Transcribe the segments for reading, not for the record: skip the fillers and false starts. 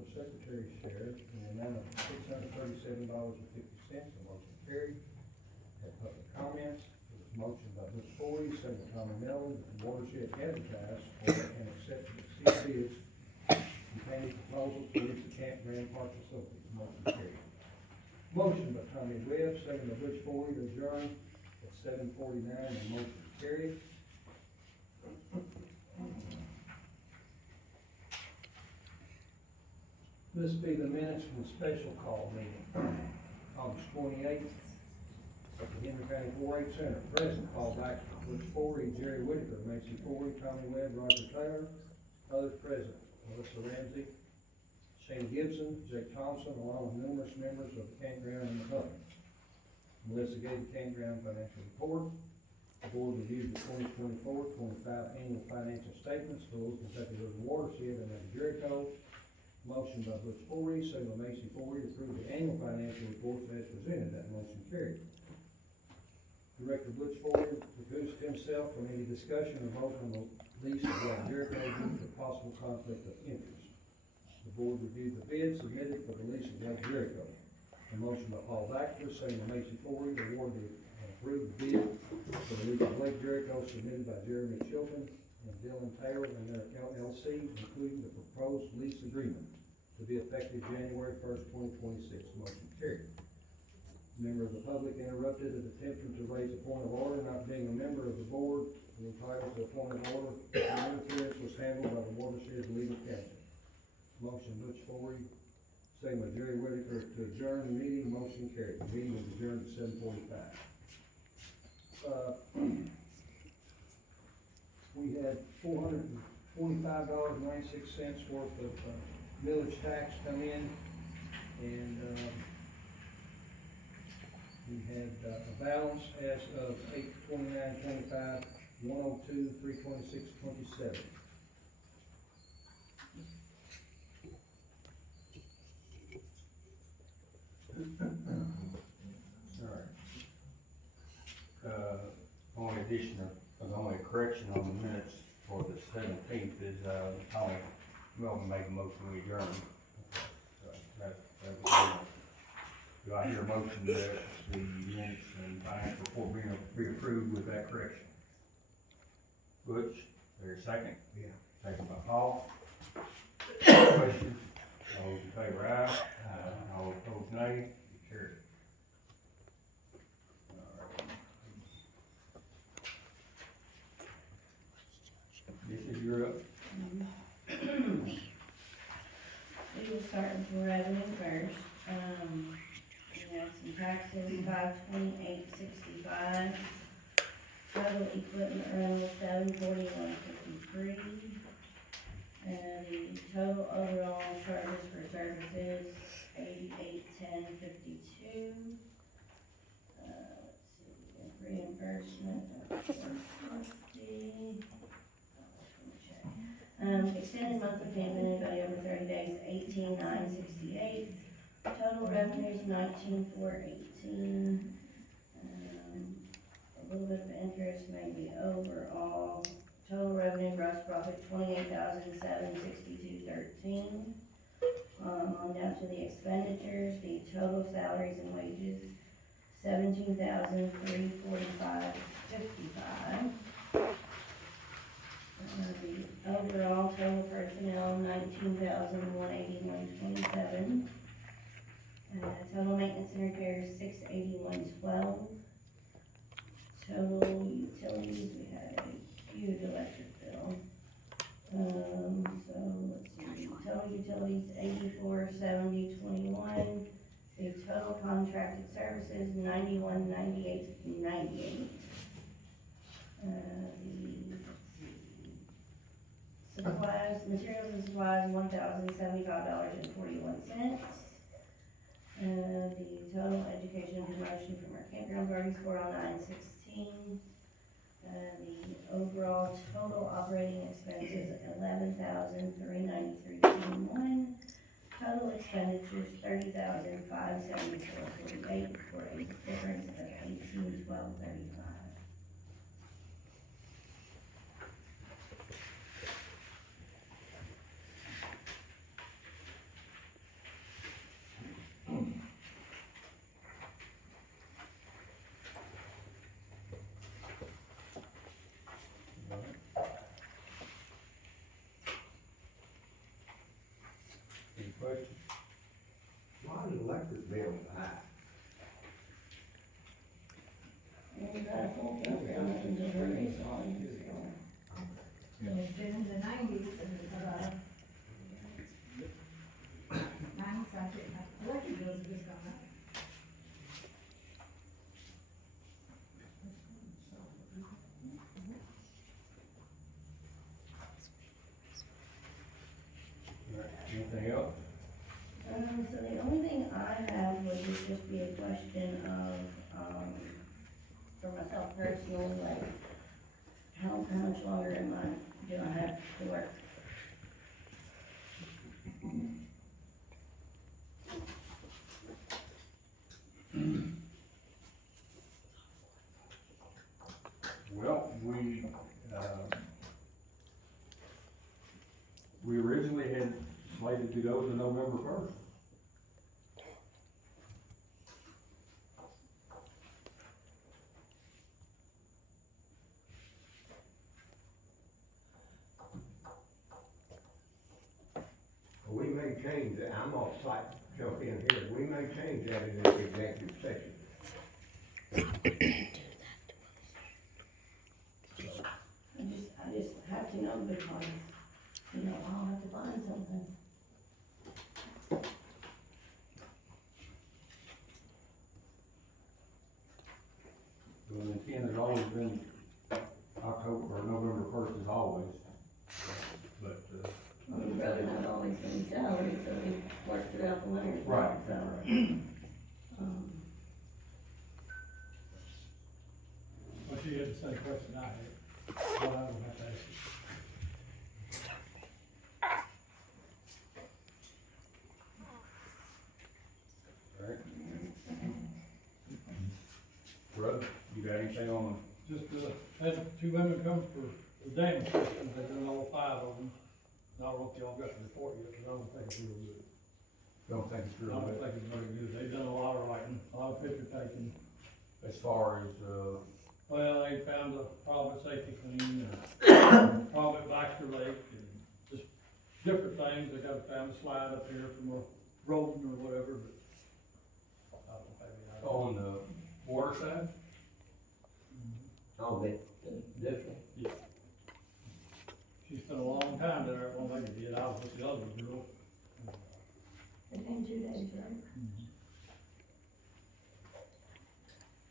for Secretary Sheriff in the amount of $637.50. The motion carried. Had public comments. There was a motion by Butch Ford, second by Tommy Melvin, that the watershed advertise for and accept the bids containing proposals for use of campground park facilities. The motion carried. Motion by Tommy Webb, second by Butch Ford, to adjourn at 7:49. The motion carried. This be the minutes from the special call meeting, August 28th, at the Henry County 4-H Center. Present, call back, Butch Ford, Jerry Whitaker, Macy Ford, Tommy Webb, Roger Taylor. Others present, Melissa Ramsey, Shane Gibson, Jake Thompson, along with numerous members of the campground and the public. Melissa gave the campground financial report. The board reviewed the 2024-25 annual financial statements for Louisville, Kentucky River Watershed and Jericho. Motion by Butch Ford, second by Macy Ford, to approve the annual financial reports as presented. That motion carried. Director Butch Ford recused himself from any discussion or vote on the lease of Jericho due to possible conflict of interest. The board reviewed the bid submitted for the lease of Lake Jericho. A motion by Paul Baxter, second by Macy Ford, to award the approved bid for the lease of Lake Jericho submitted by Jeremy Chilton and Dylan Taylor and their LLC, including the proposed lease agreement to be effective January 1st, 2026. Motion carried. Member of the public interrupted at attempting to raise a point of order, not being a member of the board and entitled to a point of order. The interference was handled by the watershed legal counsel. Motion Butch Ford, second by Jerry Whitaker, to adjourn the meeting. Motion carried. The meeting was adjourned at 7:45. We had $445.96 worth of millage tax come in, and we had a balance as of 8/29/25, 102,326.27. All right. Only addition the only correction on the minutes for the 17th is, Tommy Melvin made a motion we adjourn. That was, do I hear a motion that the minutes and financial report be approved with that correction? Butch, there a second? Yeah. Second by Paul. Questions? All those in favor, aye. All opposed, nay. Carried. This is your up. We will start with revenue first. We have some taxes, 528.65. Total equipment rental, 741.53. And the total overall charges for services, 88.10.52. Let's see, reimbursement of 450. Extended monthly payment, anybody over 30 days, 18,968. Total revenues, 19,418. A little bit of interest, maybe overall. Total revenue, gross profit, 28,762.13. On down to the expenditures, the total salaries and wages, 17,345.55. The overall total personnel, 19,181.27. Total maintenance and repairs, 681.12. Total utilities, we had a huge electric bill. So let's see, total utilities, 84.70.21. The total contracted services, 91.98.98. Supplies, materials and supplies, $1,075.41. The total education and promotion from our campground parties, 409.16. The overall total operating expenses, $11,393.21. Total expenditures, $30,574.48, for a difference of $18,1235. question? Why is electric bill high? And we got a full bill down in the very solid, so. It's been in the nineties, and, nineties, I think, electric bills have just gone up. All right, anything else? So the only thing I have would just be a question of, for myself personally, like, how much longer do I have to work? Well, we originally had slated to go to November first. We may change that, I'm off site, jump in here, we may change that in this executive session. I just have to know because, you know, I'll have to find something. The intent has always been October, or November first as always. But, We'd rather not always been salary, so we work throughout the winter. Right. So, Well, she had the same question I had, well, I don't have to ask you. all right. Brother, you got anything on? Just, had two women come for the damage system, they've done all 5 of them. I don't know if y'all got the report yet, but I don't think it's real good. Don't think it's I real don't bad. think it's very good, they've done a lot of writing, a lot of picture taking. As far as, Well, they found a problem at Safety Clean, and a problem at Baxter Lake, and just different things, they got found a slide up here from a rodent or whatever, but I don't have any idea. on the water side? Oh, this one? Yeah. She spent a long time there, one lady did, I was with the other girl. it came 2 days, right?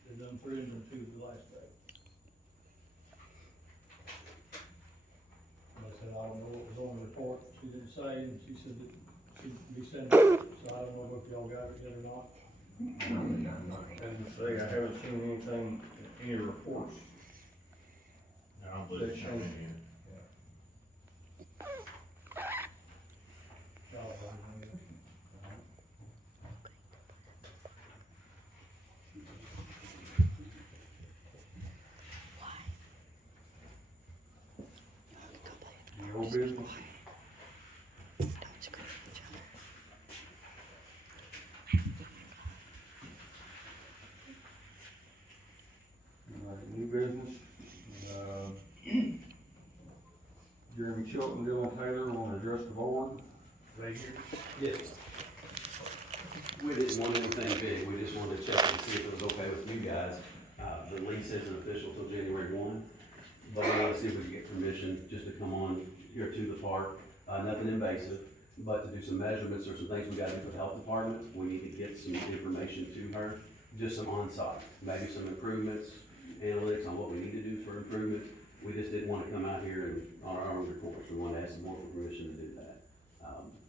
They done 3 and then 2 the last day. And I said, I don't know what was on the report, she didn't say, and she said that she'd be sending it, so I don't know if y'all got it yet or not. And say, I haven't seen anything, any reports. I don't believe it's coming in. Y'all probably know. Any old business? All right, new business, Jeremy Chilton, Dylan Taylor want to address the board. They here? Yes. We didn't want anything big, we just wanted to check and see if it was okay with you guys. The lease isn't official till January 1, but we want to see if we can get permission just to come on here to the park. Nothing invasive, but to do some measurements or some things we gotta do for the health department. We need to get some information to her, just some on-site, maybe some improvements, analytics on what we need to do for improvements. We just didn't want to come out here and on our own reports, we wanted to ask some more permission to do that.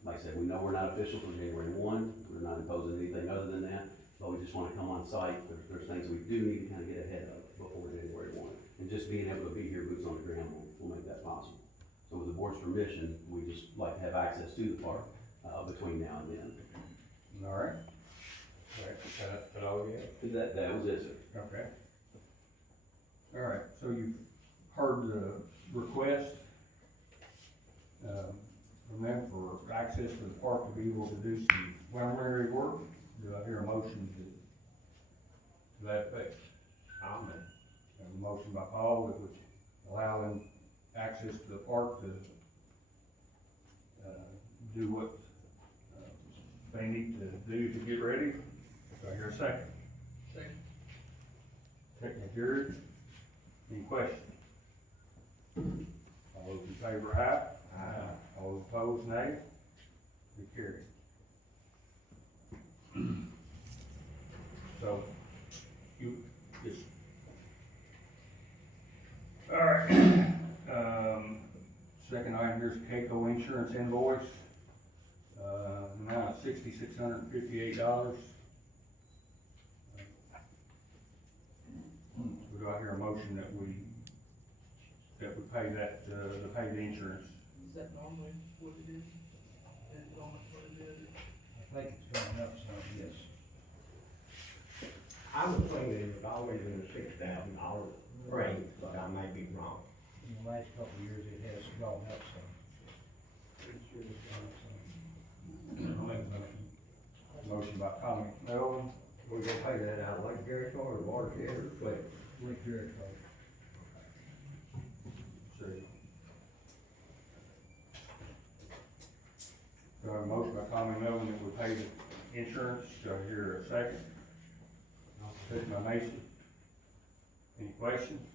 Like I said, we know we're not official till January 1, we're not imposing anything other than that, but we just want to come on site, there's things we do need to kind of get ahead of before January 1. And just being able to be here, boots on the ground, will make that possible. So with the board's permission, we just like to have access to the park, between now and then. All right. All right, that all you have? That was it, sir. Okay. All right, so you've heard the request, from them for access to the park to be able to do some preliminary work. Do I hear a motion to that effect? I'll make. Have a motion by Paul that would allow them access to the park to, do what, they need to do to get ready. Do I hear a second? Second. Second, Jared. Any questions? All those in favor, aye. Aye. All those opposed, nay. Be carried. So, you, just. All right, second item, here's Keiko insurance invoice, amount of $6,658. Do I hear a motion that we pay that, pay the insurance? Is that normally what it is? Is it normally what it is? I think it's going up some, yes. I was thinking it was always in the $6,000 range, but I may be wrong. In the last couple of years, it has gone up some. I'll make a motion. Motion by Tommy Melvin, We gonna pay that out like Jericho or Waterhead or Flint? With Jericho. see. Do I have a motion by Tommy Melvin that we pay the insurance? Do I hear a second? Second by Mason. Any questions?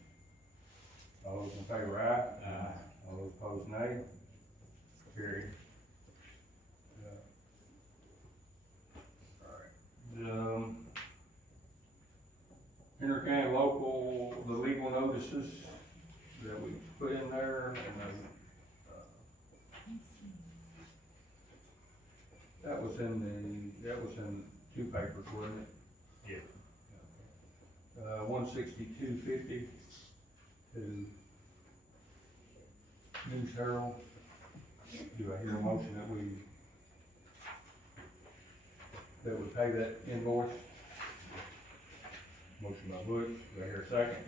All those in favor, aye. Aye. All those opposed, nay. Carried. All right. Intercounty local, the legal notices that we put in there, and then, that was in two papers, wasn't it? Yeah. 162.50 to News Herald. Do I hear a motion that we pay that invoice? Motion by Butch, do I hear a second?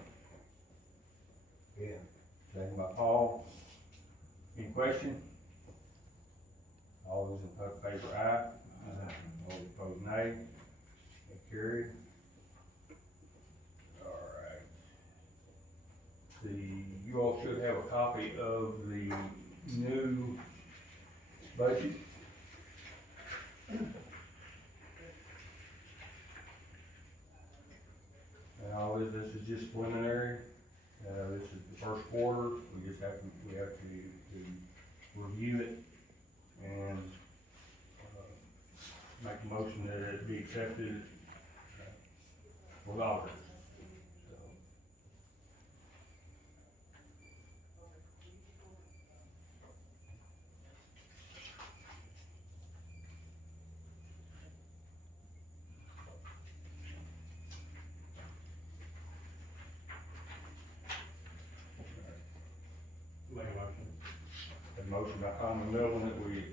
Yeah. Second by Paul. Any question? All those in favor, aye. Aye. All those opposed, nay. That carried. All right. You all should have a copy of the new budget. And all this is just preliminary. This is the first quarter. We have to review it and make a motion that it be accepted with auditors. So, Make a motion. a motion by Tommy Melvin that we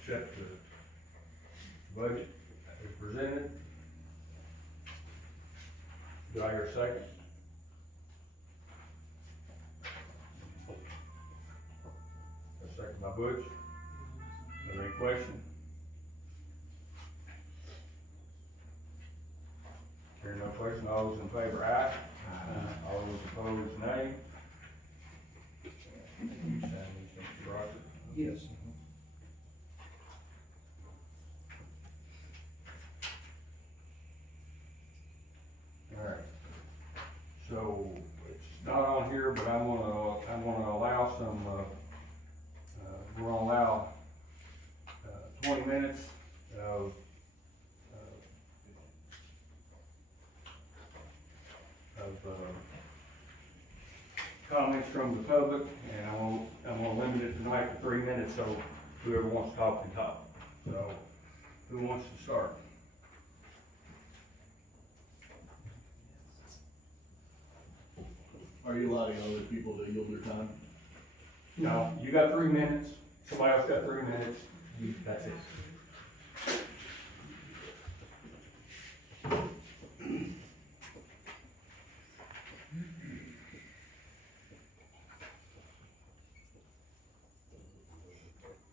accept the budget as presented. Do I hear a second? A second by Butch. Is there any question? Hearing no question, all those in favor, aye. Aye. All those opposed, nay. You sign these, Mr. Roger? Yes. All right. So, it's not on here, but I'm gonna allow some, we're gonna allow, 20 minutes of, comments from the public, and I'm gonna limit it tonight to 3 minutes, so whoever wants to talk can talk. So, who wants to start? Are you allowing other people to yield their time? No, you got 3 minutes, somebody else got 3 minutes, that's it.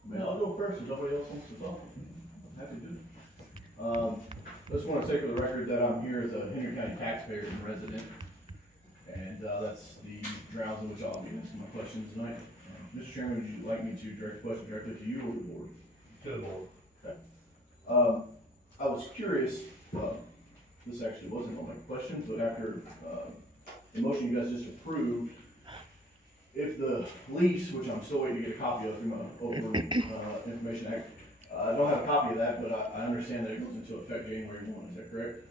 Man, I'll go first if nobody else wants to talk. I'm happy to. Just want to say for the record that I'm here as a Henry County taxpayer and resident. And that's the grounds on which I'll be asking my questions tonight. Mr. Chairman, would you like me to direct the question directly to you or the board? To the board. Okay. I was curious, this actually wasn't on my question, but after, the motion you guys just approved, if the lease, which I'm still waiting to get a copy of from, Information Act, I don't have a copy of that, but I understand that it goes into effect January 1, is that correct?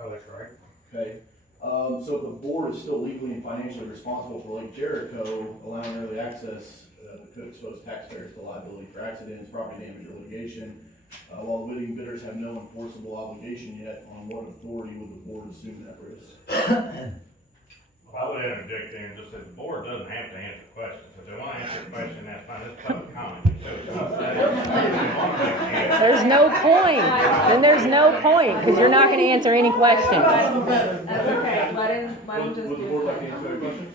Oh, that's right. Okay, so the board is still legally and financially responsible for Lake Jericho, allowing early access, that could expose taxpayers to liability for accidents, property damage, or litigation. While the winning bidders have no enforceable obligation yet, on what authority would the board assume that risk? Well, I would interject there and just say the board doesn't have to answer questions. If they want to answer a question, that's fine, it's public comment. So it's not that. There's no point. Then there's no point, because you're not gonna answer any question. That's okay, let him just Would the do board his like to thing. answer a question?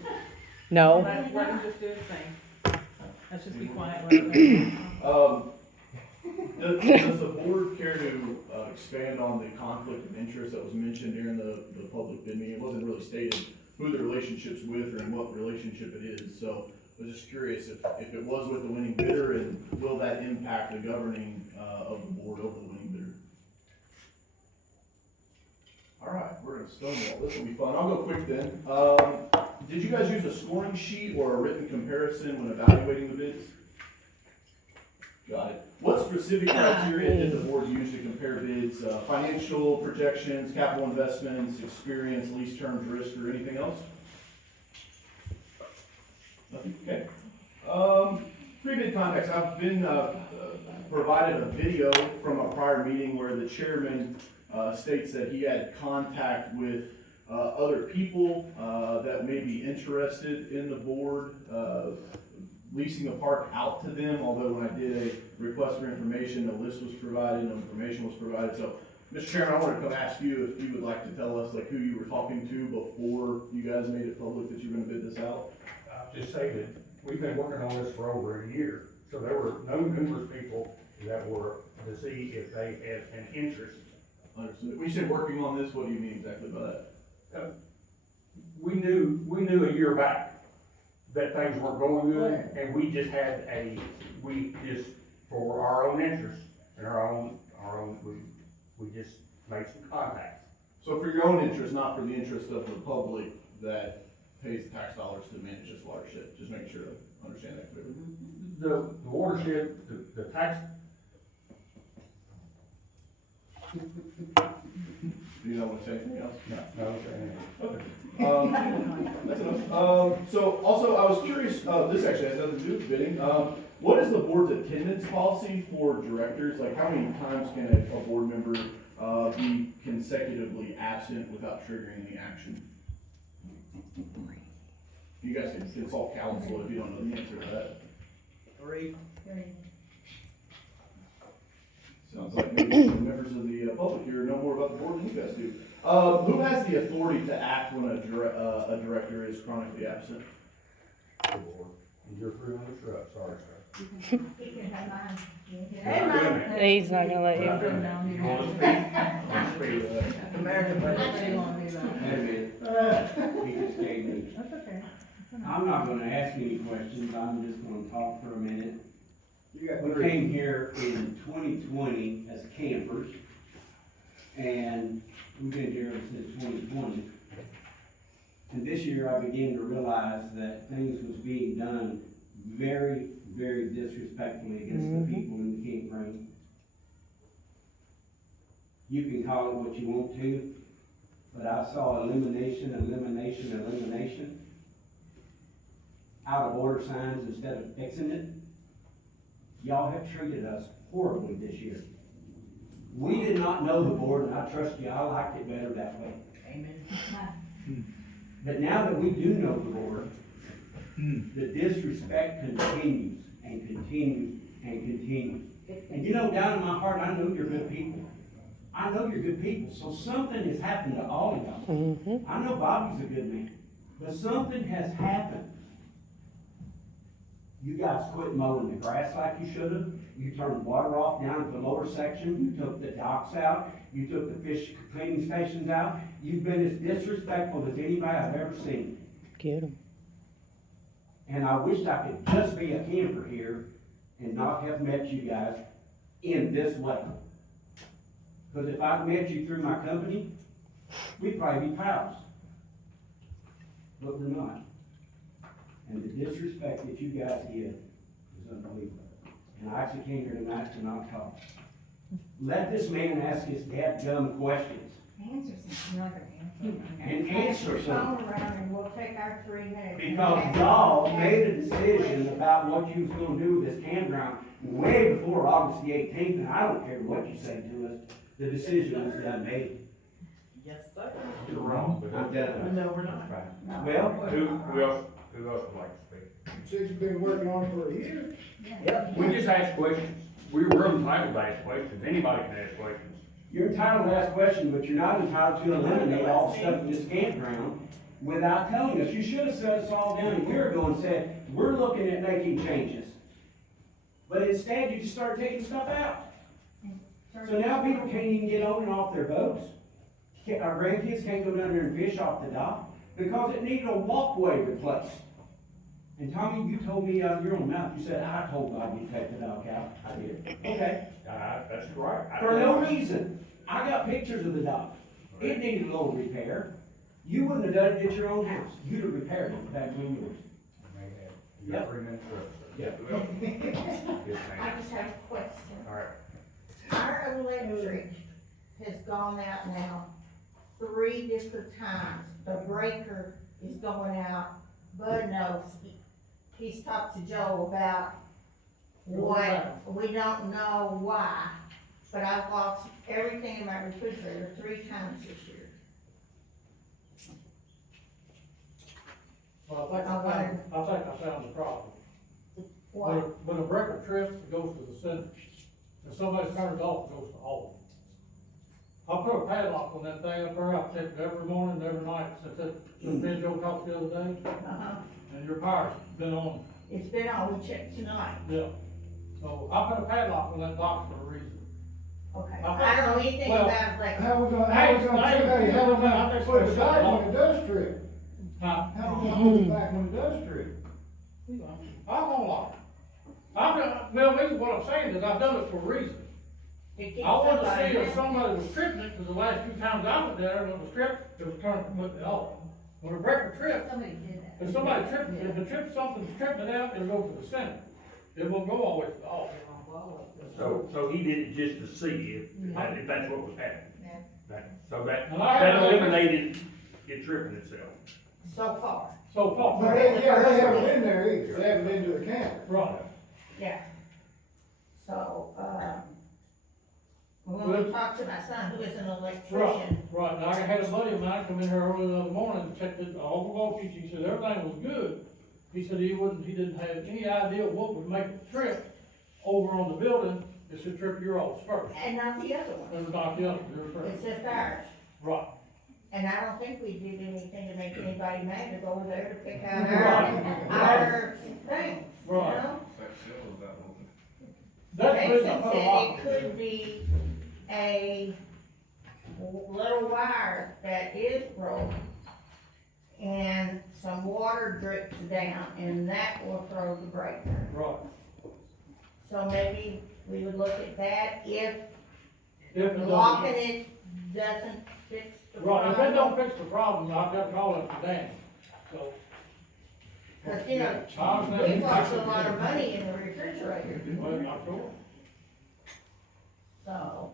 No. Let him just do his thing. Let's just be quiet, let him. Does the board care to expand on the conflict of interest that was mentioned during the public bid meeting? It wasn't really stated who the relationship's with or in what relationship it is, so I was just curious if it was with the winning bidder, and will that impact the governing of the board over the winning bidder? All right, we're gonna stonewall, this will be fun, I'll go quick then. Did you guys use a scoring sheet or a written comparison when evaluating the bids? Got it. What specific criteria did the board use to compare bids? Financial projections, capital investments, experience, lease terms, risk, or anything else? Nothing? Okay. Pre-bid context, I've been provided a video from a prior meeting where the chairman states that he had contact with other people that may be interested in the board leasing a park out to them, although when I did a request for information, no list was provided, no information was provided. So, Mr. Chairman, I wanted to come ask you if you would like to tell us like who you were talking to before you guys made it public that you were gonna bid this out? I'll just say that we've been working on this for over a year, so there were numerous people that were to see if they had an interest. Understood. When you say working on this, what do you mean exactly by that? We knew a year back that things weren't going good, and we just for our own interest and we just made some contacts. So for your own interest, not for the interest of the public that pays tax dollars to manage this watershed, just making sure to understand that clearly. The watershed, the tax. Do you not want to say anything else? No, okay. That's enough. So also, I was curious, this actually has nothing to do with bidding. What is the board's attendance policy for directors? Like, how many times can a board member be consecutively absent without triggering any action? You guys can consult counsel if you don't know the answer to that. 3. Sounds like maybe some members of the public here know more about the board than you guys do. Who has the authority to act when a director is chronically absent? You're through on the truck, sorry, sir. He can have mine. He can have mine. He's not gonna let you. You want to speak? American I budget. say you want to do that. Wait a minute. He just gave me. That's okay. I'm not gonna ask any questions, I'm just gonna talk for a minute. You got We three. came here in 2020 as campers, and we've been here since 2020. And this year I began to realize that things was being done very, very disrespectfully against the people in the campground. You can call it what you want to, but I saw elimination out of order signs instead of fixing it. Y'all have treated us horribly this year. We did not know the board, and I trust you, I liked it better that way. Amen. But now that we do know the board, the disrespect continues and continues and continues. And you know, down in my heart, I know you're good people. I know you're good people, so something has happened to all of y'all. I know Bobby's a good man, but something has happened. You guys quit mowing the grass like you should have. You turned water off down at the lower section. You took the docks out. You took the fish cleaning stations out. You've been as disrespectful as anybody I've ever seen. Get him. And I wished I could just be a camper here and not have met you guys in this way. Because if I'd met you through my company, we'd probably be pals. But we're not. And the disrespect that you guys give is unbelievable. And I actually came here tonight to not talk. Let this man ask his dadgum questions Answer something, you're not gonna answer. and answer some. Phone around and we'll take our 3 minutes. Because y'all made a decision about what you was gonna do with this campground way before August the 18th, and I don't care what you say to us. The decision was done made. Yes, sir. You're wrong. I'm done. No, we're not. Right. Well, Who else would like to speak? Since you've been working on it for a year. We just ask questions. We're entitled to ask questions. Anybody can ask questions. you're entitled to ask questions, but you're not entitled to eliminate all the stuff in this campground without telling us. You should have set us all down a year ago and said, we're looking at making changes. But instead, you just started taking stuff out. So now people can't even get on and off their boats. Our grandkids can't go down there and fish off the dock because it needed a walkway replaced. And Tommy, you told me out of your own mouth, you said, I told God you'd take the dock out. I did. Okay. That's right. For no reason. I got pictures of the dock. It needed a little repair. You wouldn't have done it at your own house. You'd have repaired it back when yours. You got 3 minutes left, sir. Yeah. Yes, I ma'am. just have a question. All right. Our electric has gone out now 3 different times. The breaker is going out. Bud knows, he's talked to Joe about what, we don't know why, but I've lost everything in my refrigerator 3 times this year. Well, I think I found the problem. Why? When a breaker trips, it goes to the center. If somebody turns it off, it goes to all. I put a padlock on that thing up there, I check it every morning, and every night, since Ben Joe talked the other day, Uh-huh. and your power's been on. It's been on, we checked tonight. Yeah. So I put a padlock on that box for a reason. Okay. I I don't know anything well, about electric. How we gonna Hey, check, hey, how we I gonna think put it so. back when it does trip? Huh? How we gonna put it back when it does trip? We won't. I'm gonna lock it. Well, this is what I'm saying, is I've done it for a reason. To keep I wanted to somebody see if happy. somebody was tripping it, because the last few times I went there and it was tripped, it was turned completely off. When a breaker trips, Somebody did that. if somebody trips, if the trip, something's tripping it out, it'll go to the center. It won't go all the way to the off. So he did it just to see if that's what was happening. Yeah. And I had no- eliminated it tripping itself. So far, So far. But they haven't been there either, they haven't been to the camp. Right. yeah. So, when we talked to my son, who is an Right, electrician, right. Now, I had a buddy of mine come in here early the other morning and checked it, all the voltage, he said everything was good. He said he didn't have any idea what would make it trip over on the building, it should trip your office first. and not the other one. It was not the other, you're correct. It's just ours. Right. And I don't think we did anything to make anybody mad to go over there to pick out Right. our things, you Right. know? That's the reason I Jason put a said lock. it could be a little wire that is broke and some water drips down and that will throw the breaker. Right. So maybe we would look at that if If it locking doesn't, it doesn't fix the right, if it don't problem. fix the problem, I've got to call it for Dan, so. Cause you know, I understand. we lost a lot of money in the refrigerator, Well, I'm sure. so.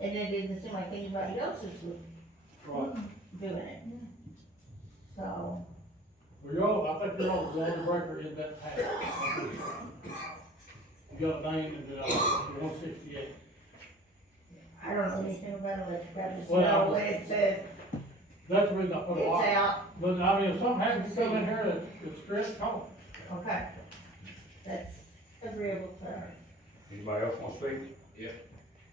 And it didn't seem like anybody else's was Right. doing it. So, Well, I think you're all the only breaker in that town. You got a name in 168. I don't know anything about electric, I just Well, know when it says That's the reason I put a it's lock. out, But I mean, if something happens, you come in here that's stressed, call okay. That's agreeable to her. Anybody else want to speak?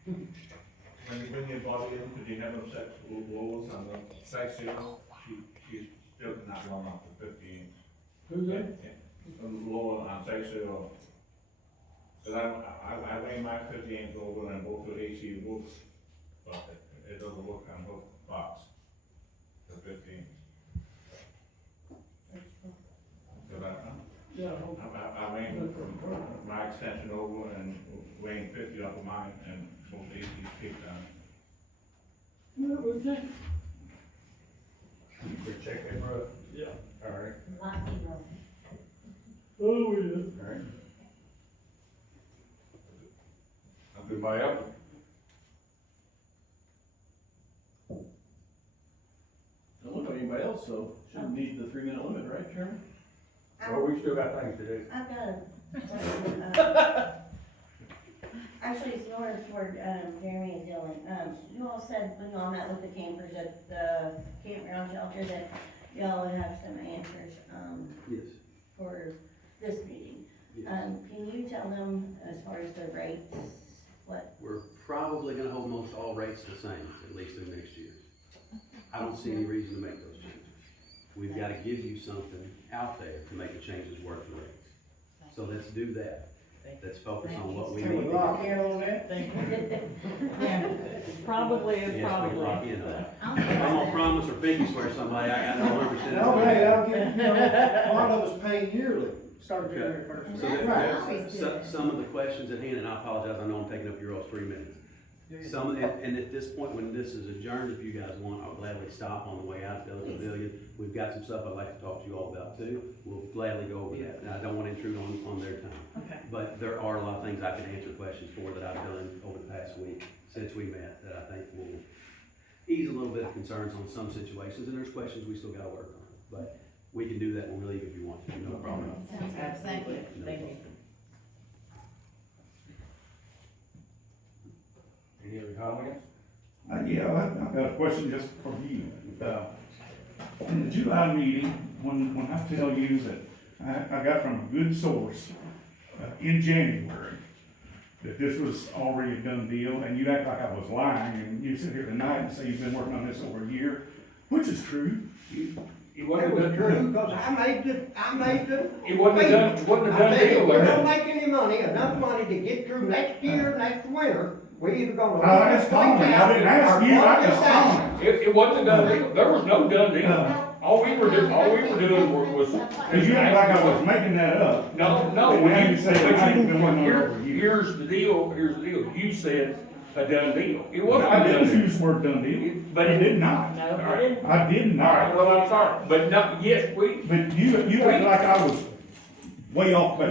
When you bring your body in, could you have them set blowers on the side seal? She's still not going up to 50 inch. Who's that? A blower on side seal. Cause I weigh my 50 inch blower and go through AC works, but it doesn't work on both box. The 50 inch. Cause Yeah. I ran from my extension over and weighing 50 off of mine and both ACs kicked on. We check that, bro? Yeah. All right, Oh, yeah. all right. Everybody else? Don't look like anybody else, so shouldn't need the 3-minute limit, right, Chairman? Well, we still got things to do. I've got a question, actually, it's in order for, Jeremy and Dylan. You all said when y'all met with the campers at the campground shelter that y'all would have some answers, Yes, for this meeting. yes. Can you tell them as far as the rates, what, We're probably gonna hold most all rates the same, at least through next year. I don't see any reason to make those changes. We've gotta give you something out there to make the changes work for rates. So let's do that. Let's focus on what we Can we need. lock in on that? Yeah, probably is Yes, we probably. lock in on that. If I'm gonna promise or pinky swear somebody, I got no 100%. No, hey, I'll get, you know, a lot of us pay yearly, started January first. So That's there's some of the questions at hand, and I apologize, I know I'm taking up your all's 3 minutes. Some, and at this point, when this is adjourned, if you guys want, I'll gladly stop on the way out to the pavilion. We've got some stuff I'd like to talk to you all about too. We'll gladly go over that, and I don't want to intrude on their time. Okay. But there are a lot of things I can answer questions for that I've done over the past week since we met that I think will ease a little bit of concerns on some situations, and there's questions we still gotta work on. But we can do that when we leave if you want to, no problem. Sounds good, thank you. No Thank you. problem. Any other comments? Yeah, I've got a question just for you. In the July meeting, when I tell you that I got from a good source, in January, that this was already a done deal, and you act like I was lying, and you sit here tonight and say you've been working on this over a year, which is true. It It wasn't was done, true, because I made the. it wasn't a I done said, deal, if we was don't it? make any money, enough money to get through next year, next winter, we either gonna. I just told me, I didn't ask you, I just told me. It wasn't a done deal, there was no done deal. All we were doing was. Cause you act like I was making that up. No, And now when you you say that I've been working on it here, over a year. here's the deal, you said a done deal. It wasn't a I done didn't deal. use the word done deal, But I it did not. No, All I right. didn't. I did All right, not. well, I'm sorry, but no, yes, But you act like I was way off base. I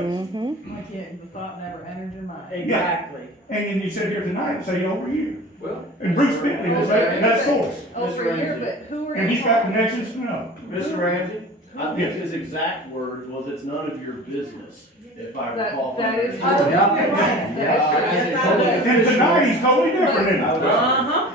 can't, the thought never entered your mind. Exactly. And then you sit here tonight and say over a year. well, And Bruce Bentley was that source. Over a year, but who are you? And he's got connections to know. Mr. Ramsey, I Yes. think his exact word was, it's none of your business, if I That, recall. that is. correctly. Oh, you're right. That And tonight he's totally different, isn't he? Uh-huh.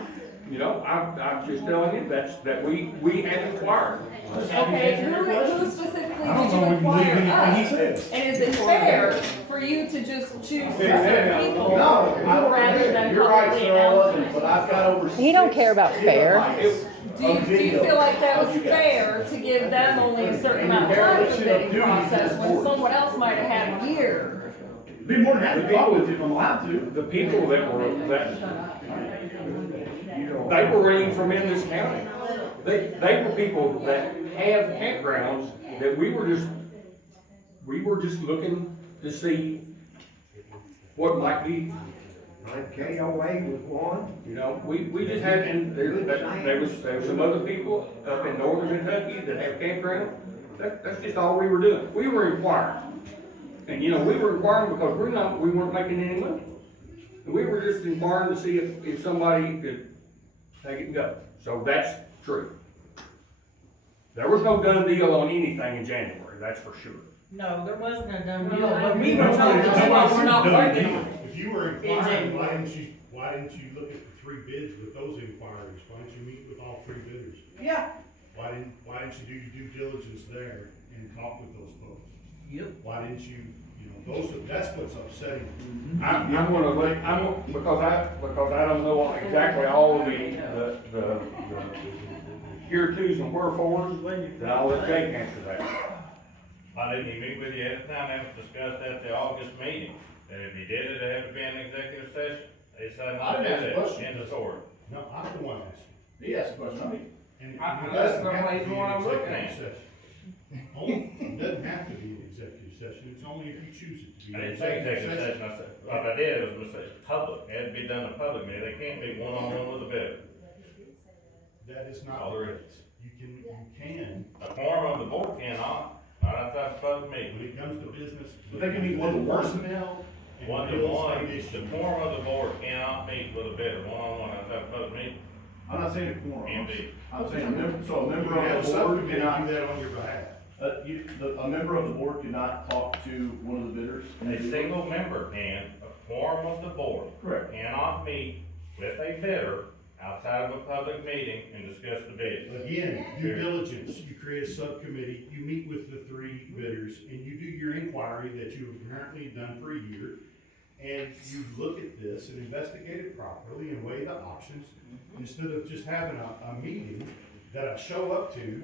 you know, I'm just telling you, that we had inquired. Okay, who specifically I don't did you know we can believe inquire anything he of? says. And is it fair for you to just choose certain people? No, rather than you're right, publicly sir, I wasn't, announce but it? I've got over. He don't care about 6 fair. gigabytes Do you of video feel like that was of you guys. fair to give them only a certain amount of time for the bidding process when someone else might have had a year? Be more than happy to talk with you if I'm allowed to. The people that they were running from in this county. They were people that have campgrounds that we were just looking to see what might be, Like KOA was one. you know, we just had, and there was some other people up in northern Kentucky that have campgrounds. That's just all we were doing. We were inquiring. And, you know, we were inquiring because we weren't making any money. And we were just inquiring to see if somebody could take it and go. So that's true. There was no done deal on anything in January, that's for sure. No, there wasn't a done deal, but we were told that you all were not working on it. If you were inquiring, why didn't you look at the 3 bids with those inquiries? Why didn't you meet with all 3 bidders? Yeah. Why didn't you do your due diligence there and talk with those folks? Yep. Why didn't you, that's what's upsetting. I'm gonna because I don't know exactly all the here twos and wherefores, then I'll let Jake answer that. Why didn't he meet with you at the time, that was discussed at the August meeting? That if he did it, it had to be an executive session. They decided not to do I didn't ask a that, question. end of story. No, I'm the one asking. He asked a question, I mean. And it That's doesn't the have way to be you wanna an look executive at it. session. It doesn't have to be an executive session, it's only if you choose it to be. I an didn't say executive session, I said, if I did, it was public, it had to be done in public meeting, they can't be one-on-one with the bidder. That is not Oh, the there is. case. You can, A quorum of the board cannot, not outside the public when meeting. it comes to business. But they can meet one to one. Personnel and One to real one, estate the issues. quorum of the board cannot meet with a bidder, one-on-one outside the public meeting. I'm not saying a quorum. Can be. I'm saying a member, so a You member can have of a the board subcommittee cannot, do that on your behalf. a member of the board cannot talk to one of the bidders. A single member can, a quorum of the board. Correct. Cannot meet with a bidder outside of a public meeting and discuss the bid. Again, due diligence, you create a subcommittee, you meet with the three bidders, and you do your inquiry that you have apparently done for a year. And you look at this and investigate it properly and weigh the options, instead of just having a meeting that I show up to,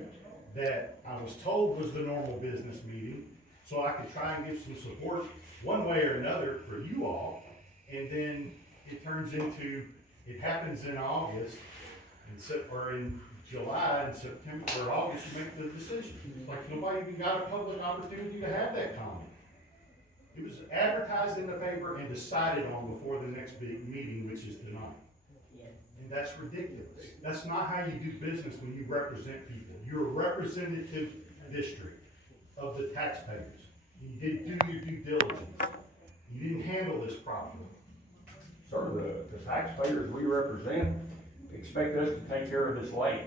that I was told was the normal business meeting, so I could try and give some support one way or another for you all, and then it turns into, it happens in August, or in July and September, or August, you make the decision. It's like nobody even got a public opportunity to have that comment. It was advertised in the paper and decided on before the next big meeting, which is tonight. And that's ridiculous. That's not how you do business when you represent people. You're a representative district of the taxpayers. You didn't do your due diligence. You didn't handle this properly. Sir, the taxpayers we represent expect us to take care of this lake,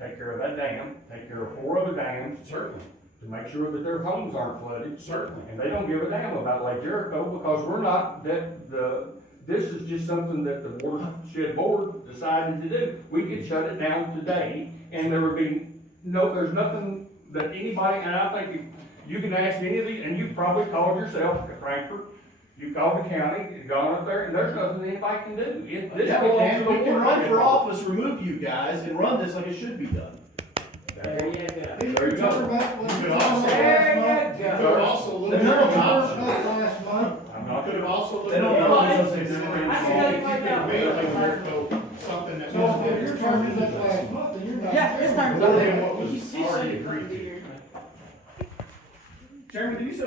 take care of that dam, take care of 4 other dams. Certainly. To make sure that their homes aren't flooded. Certainly. And they don't give a damn about Lake Jericho because we're not, this is just something that the watershed board decided to do. We could shut it down today and there would be there's nothing that anybody, and I think you can ask any of these, and you've probably called yourself to Frankfurt, you called the county, gone up there, and there's nothing anybody can do. This Yeah, we belongs can, to the we can run watershed for board. office, remove you guys, and run this like it should be done. There you go. You could also, you could have also looked The at the minimum options. last month. I'm You not could gonna. have also looked They at don't the know options. until they do it. I can tell you right now. Something that So was. if your term is up last month, then you're not. Yeah, his term's More up. than what was already agreed to. Chairman, do you